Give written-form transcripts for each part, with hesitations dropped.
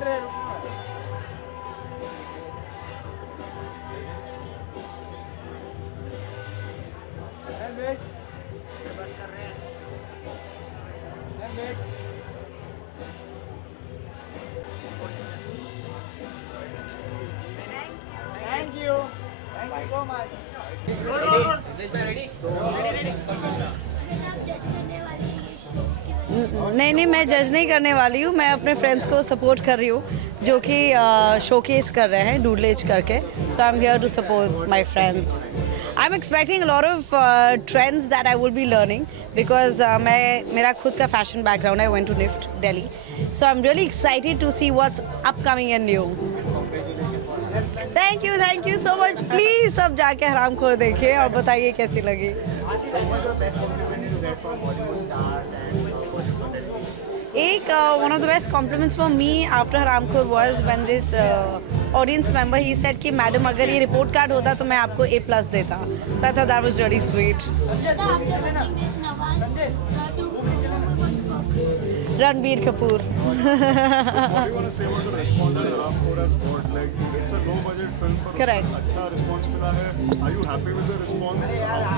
Thank you so much. नहीं नहीं, मैं जज नहीं करने वाली हूँ. मैं अपने फ्रेंड्स को सपोर्ट कर रही हूँ जो कि शोकेस कर रहे हैं डूडलेज करके. So I am here to support my friends. I am expecting a lot of trends that I will be learning because मेरा खुद का फैशन बैकग्राउंड है. I went to NIFT Delhi. So I am really excited to see what's upcoming and new. Thank you so much. Please सब जाके हरामखोर देखिए और बताइए कैसी लगी. One of the best compliments for me after Haramkhor was when this audience member he said कि madam अगर ये रिपोर्ट कार्ड होता तो मैं आपको A+ देता. So I thought that was really sweet. Ranbir Kapoor. What do you want to say about the response that Haramkhor has got? Like, it's a low-budget film, पर Correct. अच्छा response मिला है. Are you happy with the response?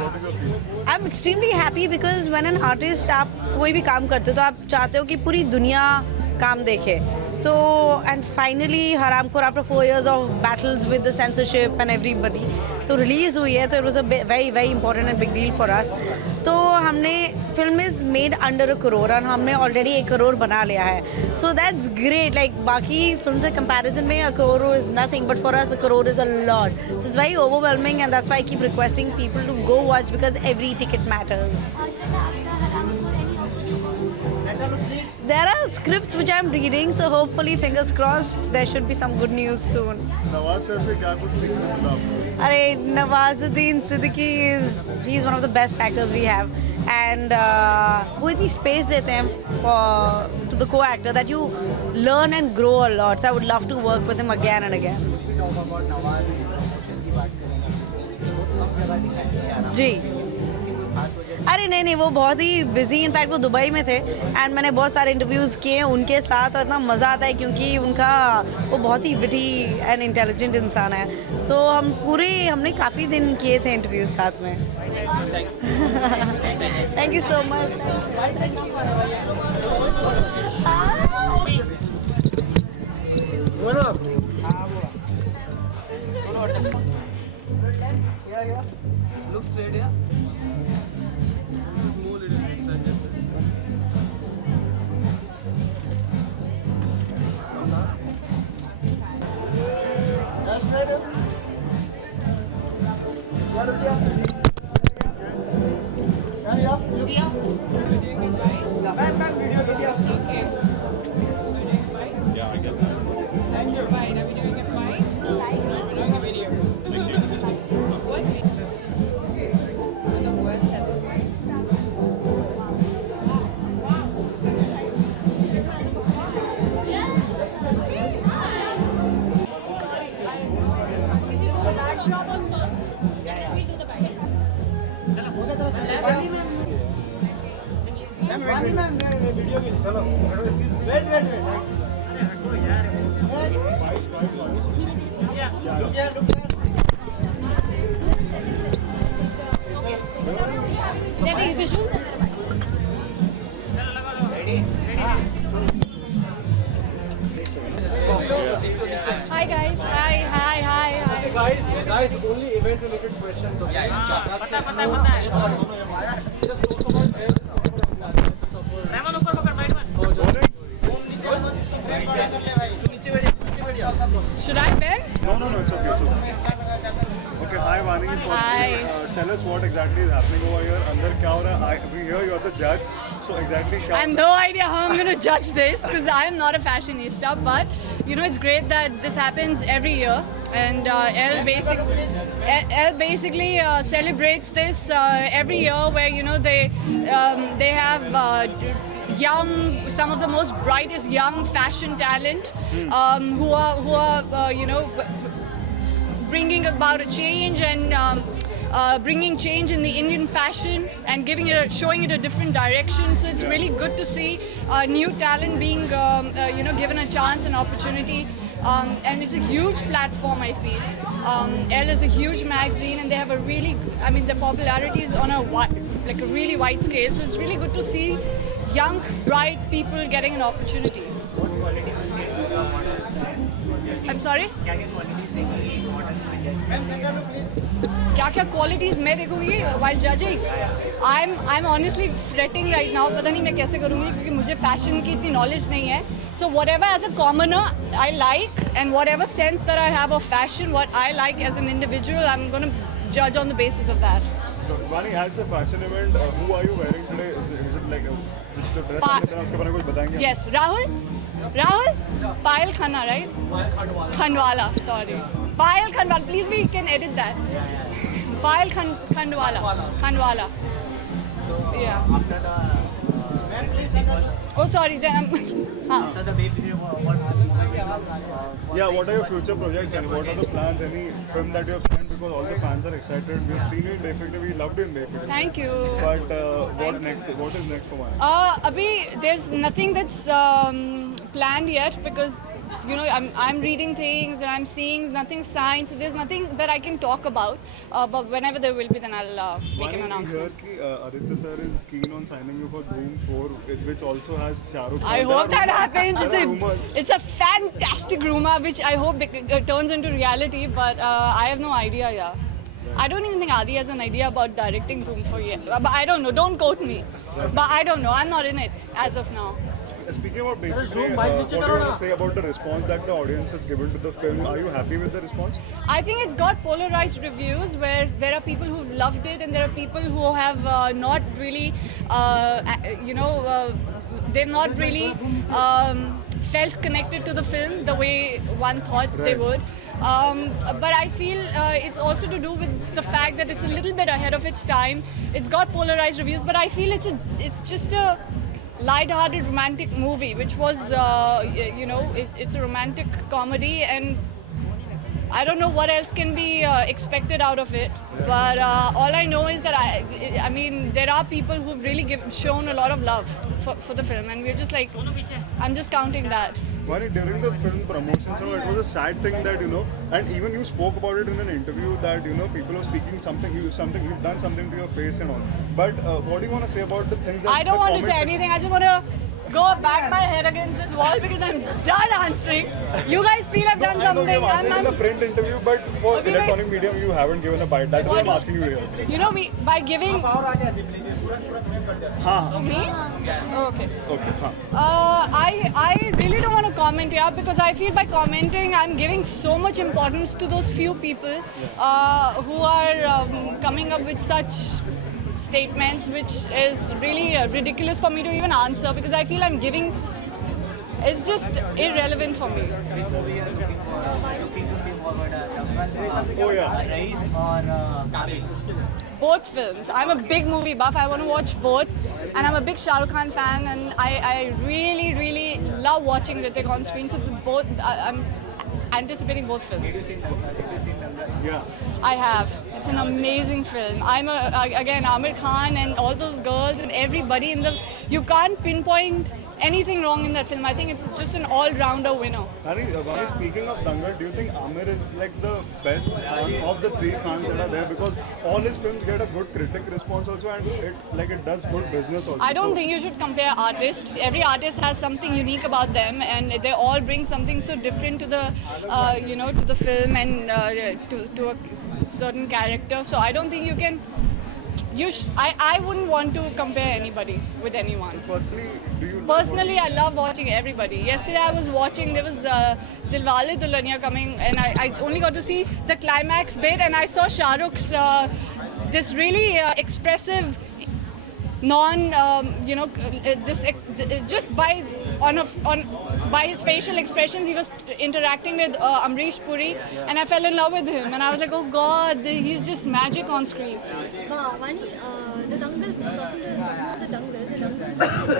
What is your feeling? I'm extremely happy because when an artist आप कोई भी काम करते हो तो आप चाहते हो कि पूरी दुनिया काम देखे. तो and finally Haramkhor after 4 years of battles with the censorship and everybody तो रिलीज़ हुई है. तो it was a very important and big deal for us. तो हमने film is made under 1 crore और हमने ऑलरेडी 1 करोड़ बना लिया है. So that's great. लाइक बाकी फिल्म से कंपैरिजन में 1 crore is nothing but for us 1 crore is a lot. So it's very overwhelming and that's why I keep requesting people to go watch because every ticket matters. There are scripts which I'm reading, so hopefully, fingers crossed, there should be some good news soon. Nawaz sir से क्या कुछ सीखने मिला आपको? अरे Nawazuddin Siddiqui he's one of the best actors we have, and वो इतनी space देते हैं to the co-actor that you learn and grow a lot. So I would love to work with him again and again. जी. अरे नहीं वो बहुत ही busy. In fact वो Dubai में थे एंड मैंने बहुत सारे इंटरव्यूज़ किए उनके साथ और इतना मज़ा आता है क्योंकि वो बहुत ही विटी एंड इंटेलिजेंट इंसान है. तो हमने काफ़ी दिन किए थे इंटरव्यूज़ साथ में. Thank you so much. Look straight here. Hi guys. Hi. Guys, only event related questions. Okay? Yeah, sure. Just talk about Should I bend? No, it's okay. Okay, hi Vani. Hi. Tell us what exactly is happening over here. अंदर क्या हो रहा है? We hear you're the judge. So exactly क्या? I have no idea how I'm going to judge this because I am not a fashionista, but it's great that this happens every year, and Elle basically celebrates this every year where they have some of the most brightest young fashion talent who are bringing about a change and bringing change in the Indian fashion and showing it a different direction. So it's really good to see new talent being given a chance and opportunity. And it's a huge platform, I feel. Elle is a huge magazine, and they have their popularity is on a really wide scale. So it's really good to see young, bright people getting an opportunity. I'm sorry? क्या qualities मैं देखूँगी while judging? I'm honestly fretting right now. पता नहीं मैं कैसे करूँगी क्योंकि मुझे fashion की इतनी knowledge नहीं है. So whatever as a commoner I like, and whatever sense that I have of fashion, what I like as an individual, I'm going to judge on the basis of that. Vani, as a fashion event, who are you wearing today? Is it like जो dress आपने पहना उसके बारे में कुछ बताएंगे? Yes, Rahul, Payal Khanna, right? Khandwala, sorry. Payal Khandwala, please we can edit that. Payal Khandwala. Yeah. After the sequel, Oh, sorry. after the baby, What are your future projects and what are the plans? Any film that you have seen, because all the fans are excited. We've seen it, definitely we loved it. Thank you. But what next? What is next for Vani? Abhi, there's nothing that's planned yet because I'm reading things and I'm seeing nothing signed, so there's nothing that I can talk about. But whenever there will be, then I'll make an announcement. We heard that Aditya sir is keen on signing you for Dhoom 4, which also has Shah Rukh Khan. I hope that happens. Rumors. It's a fantastic rumor, which I hope turns into reality. But I have no idea. Yeah. I don't even think Adi has an idea about directing Dhoom 4 yet. But I don't know. Don't quote me. But I don't know. I'm not in it as of now. Speaking about basically, what do you want to say about the response that the audience has given to the film? Are you happy with the response? I think it's got polarized reviews where there are people who've loved it and there are people who have not really, they've not really felt connected to the film the way one thought they would. But I feel it's also to do with the fact that it's a little bit ahead of its time. It's got polarized reviews, but I feel it's just a light-hearted romantic movie, which was, it's a romantic comedy, and I don't know what else can be expected out of it. But all I know is that I mean, there are people who've really shown a lot of love for the film, and we're just like, I'm just counting that. Vani, during the film promotion, so it was a sad thing that, and even you spoke about it in an interview that, people are speaking you've done something to your face and all. But what do you want to say about the things that I don't want to say anything. I just want to go bang my head against this wall because I'm done answering. You guys feel I've done something. You've answered in a print interview, but for Okay, electronic medium, you haven't given a bite. That's why I'm asking you here. By giving... Me? Okay. I really don't want to comment here because I feel by commenting I'm giving so much importance to those few people who are coming up with such statements, which is really ridiculous for me to even answer because I feel I'm giving... It's just irrelevant for me. which movie are looking to see forward? Dangal, Rais or Kaabil? Both films. I'm a big movie buff. I want to watch both. And I'm a big Shah Rukh Khan fan. And I really, really love watching Hrithik on screen. So I'm anticipating both films. Yeah. I have. It's an amazing film. Again, Amir Khan and all those girls and everybody in the... You can't pinpoint anything wrong in that film. I think it's just an all-rounder winner. Vani, speaking of Dangal, do you think Amir is like the best Khan of the three Khans that are there? Because all his films get a good critic response also, and it does good business also. I don't think you should compare artists. Every artist has something unique about them, and they all bring something so different to the, to the film and to a certain character. So I don't think you can. I wouldn't want to compare anybody with anyone. Personally, I love watching everybody. Yesterday I was watching, there was the Dilwale Dulhania coming, and I only got to see the climax bit, and I saw Shah Rukh's this really expressive, just by his facial expressions, he was interacting with Amrish Puri, and I fell in love with him, and I was like, oh God, he's just magic on screen. Vani, the Dangal, talking about the Dangal,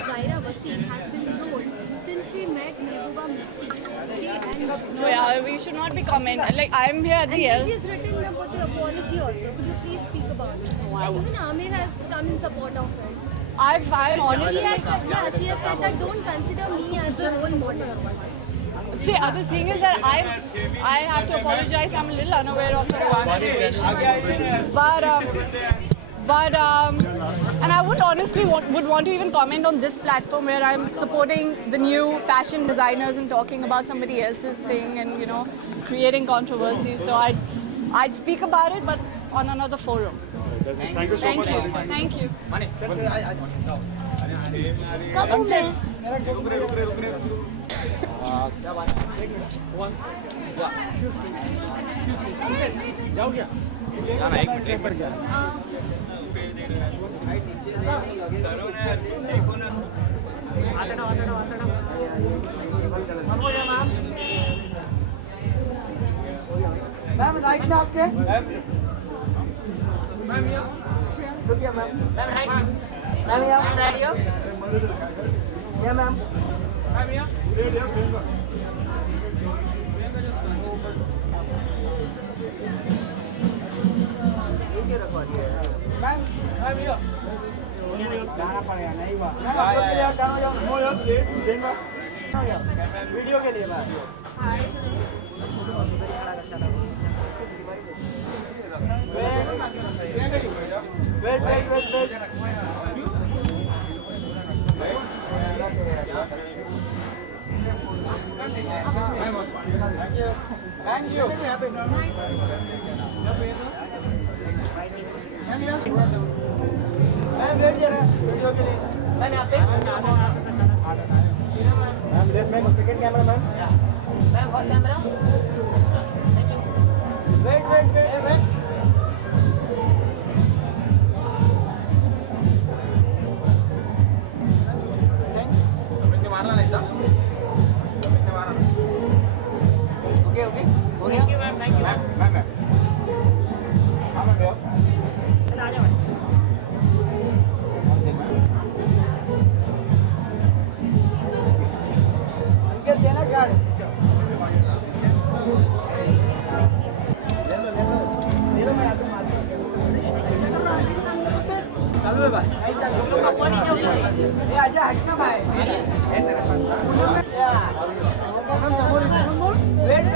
Zaira Wasim has been trolled since she met met Mehbooba Mufti. Okay, and So yeah, we should not be commenting. Like I'm here at the and L. she's written a apology also. Could you please speak about it? Like even Amir has come in support of it. I'm honestly. She has said that don't consider me as a role model. See, the thing is that I have to apologize. I'm a little unaware of the whole situation. But and I would honestly would want to even comment on this platform where I'm supporting the new fashion designers and talking about somebody else's thing and creating controversy. So I'd speak about it, but on another forum. Thank you so much. Thank you. कब हूँ मैं? Ma'am right में आपके ma'am यहाँ रुकिए ma'am ma'am यहाँ ma'am ma'am यहाँ ma'am ma'am यहाँ गाना पड़ेगा नहीं बात गाना जाओ देंगे वीडियो के लिए बात wait. Thank you. Ma'am wait जरा वीडियो के लिए मैम यहाँ पे ma'am left ma'am second camera ma'am ma'am first camera wait Okay. हो गया? Thank you, ma'am. Thank you. Ma'am. हाँ, ma'am, भैया। आ जाओ। अंकित देना कार्ड। ले लो मैं आपको मार दूँगा। चलो भाई। ये आजा हटना भाई। Wait.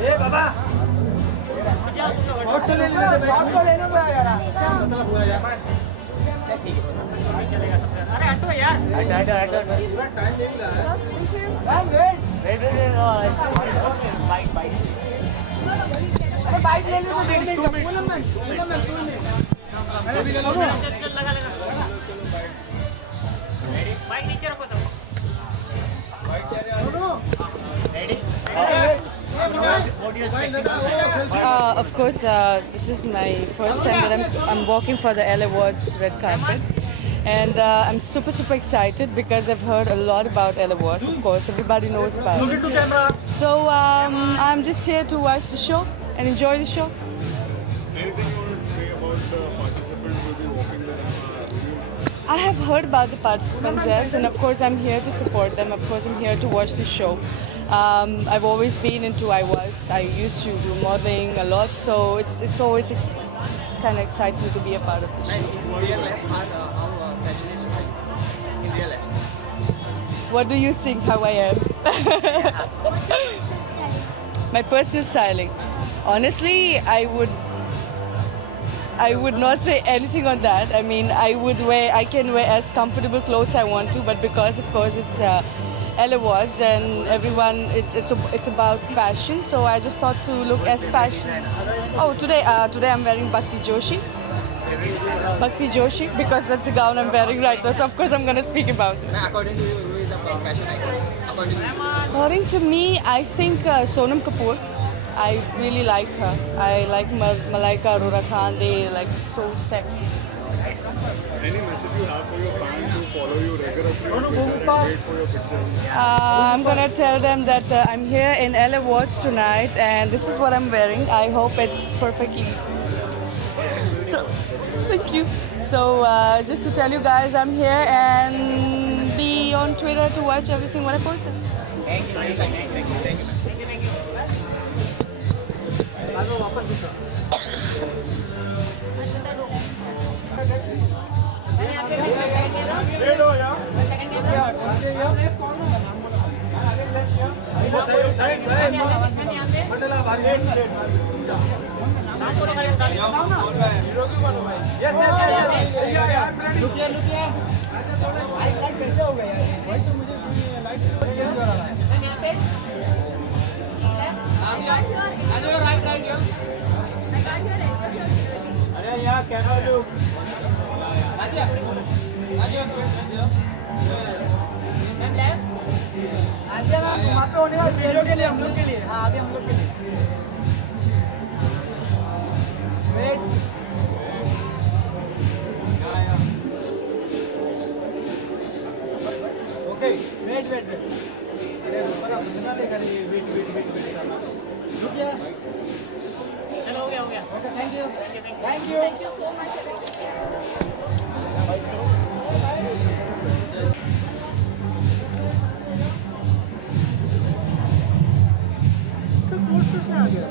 ए बाबा शॉट तो लेने दो यार ठीक है चलेगा अरे हटो यार हटो टाइम नहीं मिला है वेट अरे बाइक ले लो तो देखने का बोलो मैं लगा बाइक नीचे रखो सब bike ready Of course, this is my first time that I'm walking for the L Awards red carpet, and I'm super excited because I've heard a lot about L Awards. Of course, everybody knows about it. So I'm just here to watch the show and enjoy the show. Anything you want to say about the participants who will be walking there? I have heard about the participants, yes, and of course I'm here to support them. Of course I'm here to watch the show. I've always been into I used to do modeling a lot, so it's always it's kind of exciting to be a part of the show. In real life, how fashion is like in real life? What do you think how I am? What's your personal style? My personal styling. Honestly, I would not say anything on that. I mean, I can wear as comfortable clothes I want to, but because of course it's L Awards and everyone, it's about fashion, so I just thought to look as fashion. Oh, today I'm wearing Bhakti Joshi because that's the gown I'm wearing right now. So of course I'm gonna speak about it. According to you, who is a fashion icon? According to me, I think Sonam Kapoor. I really like her. I like Malaika Arora Khan. They like so sexy. Any message you have for your fans who follow you rigorously on Twitter and wait for your picture? I'm gonna tell them that I'm here in L Awards tonight, and this is what I'm wearing. I hope it's perfectly. So, thank you. So, just to tell you guys, I'm here, and be on Twitter to watch everything when I post it. Red हो जा मंडला भाई red निरोगी बनो भाई yes yes yes लुकिया लुकिया light कैसे हो गए यार भाई तो मुझे लाइट चेंज हो रहा है आ जाओ राइट राइट यार I can't hear any of your clearly. अरे यार कैमरा लुक राजा राजा मैम लेफ्ट आजा ना वहां पे होने वाले वीडियो के लिए हम लोग के लिए हां अभी हम लोग के लिए वेट ओके वेट वेट अरे ऊपर आप सुना ले कर वेट वेट वेट रुक जा चलो हो गया okay thank you thank you Thank you so much. Post कैसे आ गया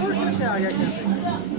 पोस्ट कैसे आ गया क्या